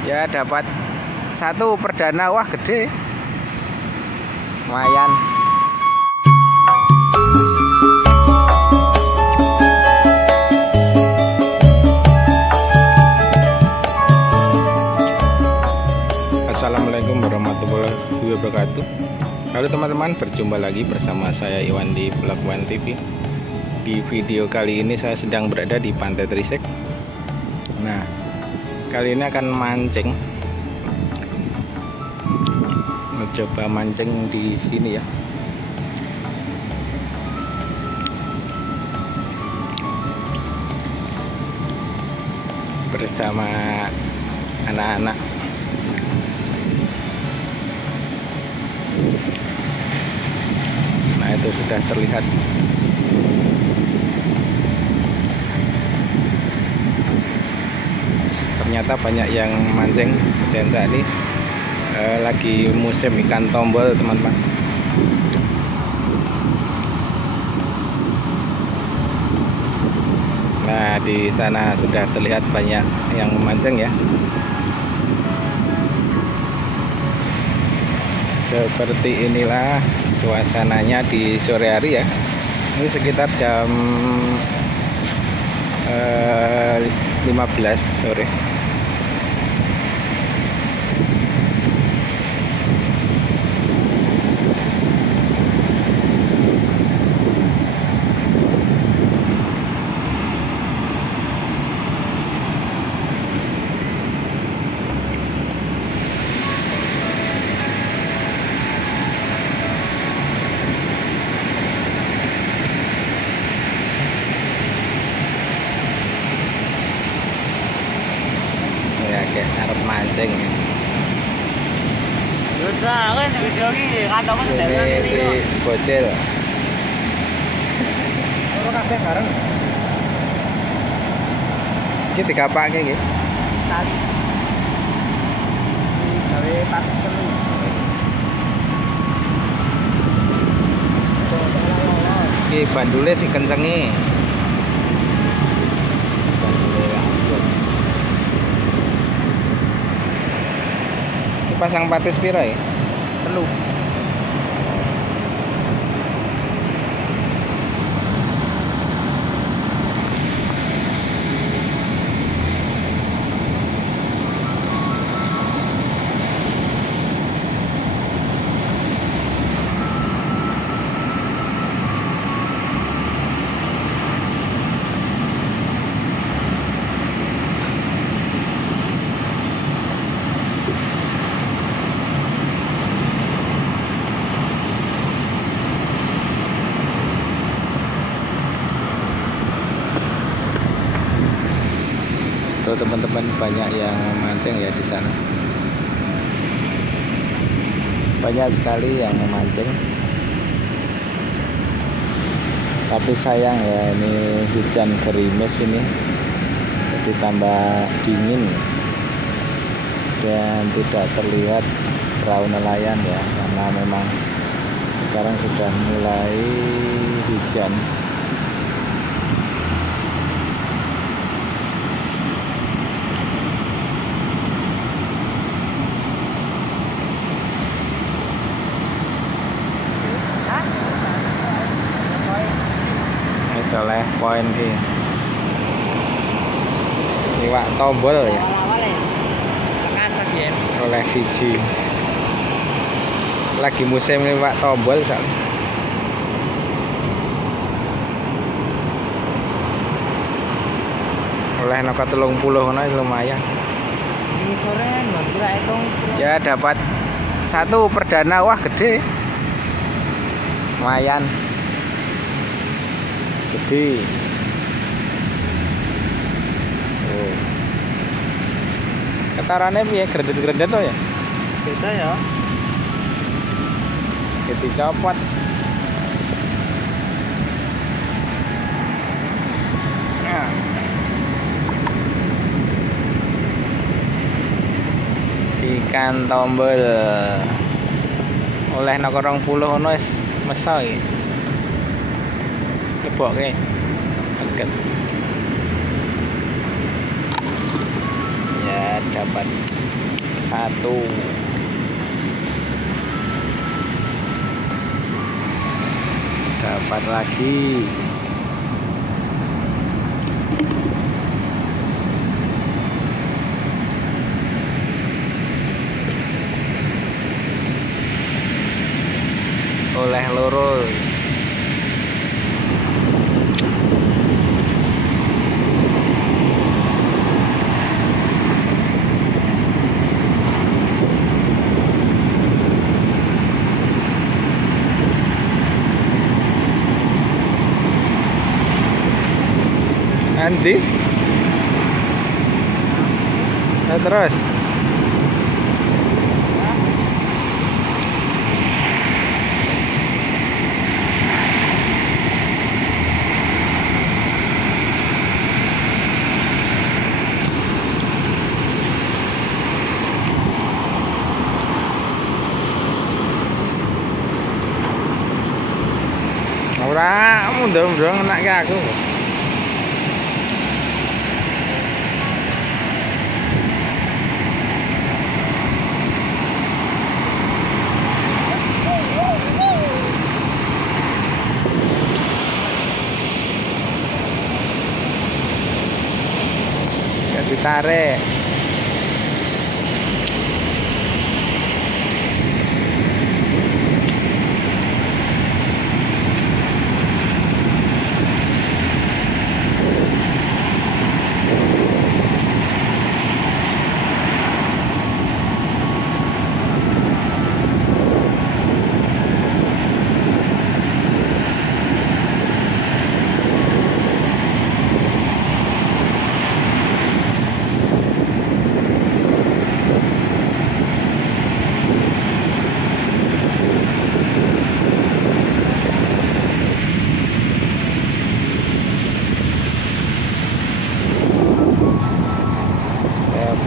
Ya dapat satu perdana, wah gede, lumayan. Assalamualaikum warahmatullahi wabarakatuh. Halo teman-teman, berjumpa lagi bersama saya Iwan di Vlog One TV. Di video kali ini saya sedang berada di Pantai Trisek. Nah, kali ini akan mancing, mencoba mancing di sini ya. Bersama anak-anak. Nah, itu sudah terlihat. Ternyata banyak yang mancing dan saat ini lagi musim ikan tombol, teman-teman. Nah, di sana sudah terlihat banyak yang mancing ya. Seperti inilah suasananya di sore hari ya. Ini sekitar jam 15 sore. Kayak arep mancing. Jangan video ini kantongnya Ini si bocil. Ora kabeh bareng. Iki dikapake iki. Tali. Gawe patus telu. Iki bandule dikencengi. Pasang patis piro ya? Telu. Teman-teman, banyak yang mancing ya di sana. Banyak sekali yang memancing. Tapi sayang ya, ini hujan gerimis ini. Jadi tambah dingin dan tidak terlihat perahu nelayan ya, karena memang sekarang sudah mulai hujan. Oleh poin ki iwak tombol ya, oleh siji. Lagi musim iwak tombol soalnya. Oleh noka 30 ngono lumayan. Ini sore Ya dapat satu perdana, wah gede, lumayan gede. Oh. Katarannya piye, gredet-gredet to ya? beda ya. Gede copot. Nah. Ikan tombol oleh noko 20 ngono wis meso iki. Keboke. Deket. Ya dapat satu. Dapat lagi. Oleh loro. Nanti terus ora mundur-mundur enak ke aku. Ditarik.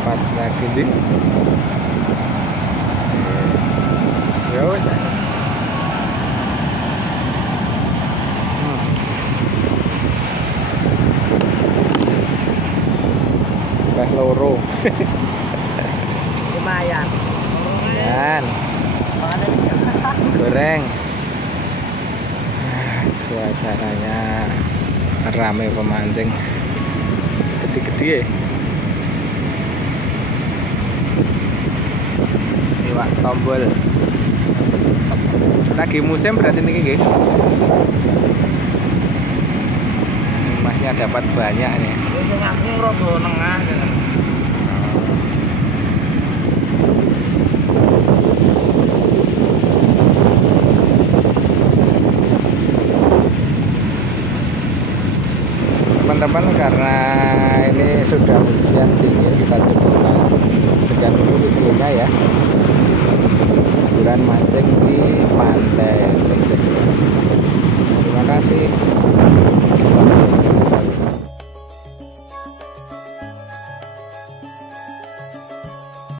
Dapat lagi nih. Ya wes. Loro. Lumayan. Dan goreng. Suasananya ramai pemancing. Gede-gede. Iwak tombol. Lagi musim berarti ini nggih. Masnya dapat banyak nih. Sing aku rada nengah. Teman-teman, karena ini sudah hujan dingin, kita coba sekian dulu videonya ya. Liburan mancing di pantai tersebut. Terima kasih.